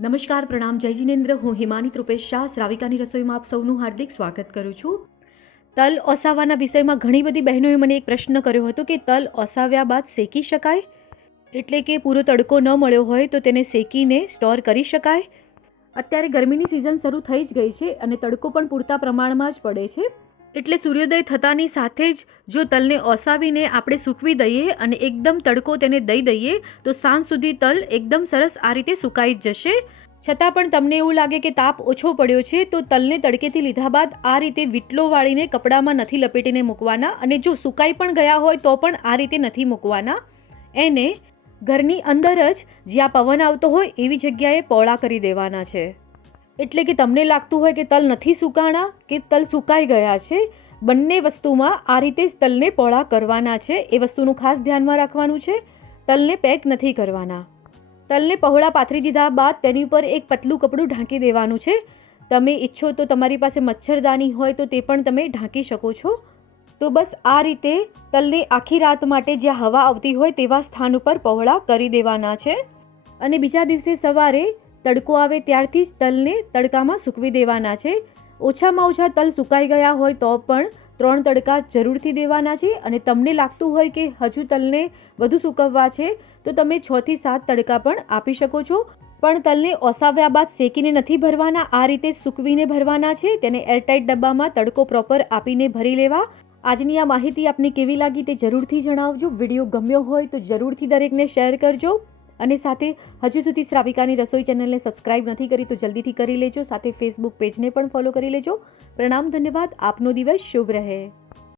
નમસ્કાર, પ્રણામ, જય જિનેન્દ્ર. હું હિમાની ત્રુપેશ શાહ, શ્રાવિકાની રસોઈમાં આપ સૌનું હાર્દિક સ્વાગત કરું છું. તલ ઓસાવાના વિષયમાં ઘણી બધી બહેનોએ મને એક પ્રશ્ન કર્યો હતો કે તલ ઓસાવ્યા બાદ શેકી શકાય? એટલે કે પૂરો તડકો ન મળ્યો હોય તો તેને શેકીને સ્ટોર કરી શકાય? અત્યારે ગરમીની સિઝન શરૂ થઈ જ ગઈ છે અને તડકો પણ પૂરતા પ્રમાણમાં જ પડે છે. એટલે સૂર્યોદય થતાની સાથે જ જો તલને ઓસાવીને આપણે સૂકવી દઈએ અને એકદમ તડકો તેને દઈ દઈએ, તો સાંજ સુધી તલ એકદમ સરસ આ રીતે સુકાઈ જ જશે. છતાં પણ તમને એવું લાગે કે તાપ ઓછો પડ્યો છે, તો તલને તડકેથી લીધા બાદ આ રીતે વીટલો વાળીને કપડામાં નથી લપેટીને મૂકવાના અને જો સુકાઈ પણ ગયા હોય તો પણ આ રીતે નથી મૂકવાના. એને ઘરની અંદર જ જ્યાં પવન આવતો હોય એવી જગ્યાએ પહોળા કરી દેવાના છે. એટલે કે તમને લાગતું હોય કે તલ નથી સુકાણા, કે તલ સુકાઈ ગયા છે, બંને વસ્તુમાં આ રીતે જ તલને પહોળા કરવાના છે. એ વસ્તુનું ખાસ ધ્યાનમાં રાખવાનું છે. તલને પેક નથી કરવાના. તલને પહોળા પાથરી દીધા બાદ તેની ઉપર એક પતલું કપડું ઢાંકી દેવાનું છે. તમે ઈચ્છો તો તમારી પાસે મચ્છરદાની હોય તો તે પણ તમે ઢાંકી શકો છો. તો બસ આ રીતે તલને આખી રાત માટે જ્યાં હવા આવતી હોય તેવા સ્થાન ઉપર પહોળા કરી દેવાના છે. અને બીજા દિવસે સવારે તડકો આવે ત્યારથી જ તલને તડકામાં સૂકવી દેવાના છે. ઓછામાં ઓછા તલ સુકાઈ ગયા હોય તો પણ ત્રણ તડકા જરૂરથી દેવાના છે અને તમને લાગતું હોય કે હજુ તલને વધુ સૂકવવા છે, તો તમે છથી સાત તડકા પણ આપી શકો છો. પણ તલને ઓસાવ્યા બાદ શેકીને નથી ભરવાના, આ રીતે સૂકવીને ભરવાના છે. તેને એરટાઇટ ડબ્બામાં તડકો પ્રોપર આપીને ભરી લેવા. આજની આ માહિતી આપને કેવી લાગી તે જરૂરથી જણાવજો. વીડિયો ગમ્યો હોય તો જરૂરથી દરેકને શેર કરજો. અને સાથે હજુ સુધી શ્રાવિકાની રસોઈ ચેનલને સબસ્ક્રાઇબ નથી કરી તો જલ્દીથી કરી લેજો. સાથે ફેસબુક પેજને પણ ફોલો કરી લેજો. પ્રણામ, ધન્યવાદ. આપનો દિવસ શુભ રહે.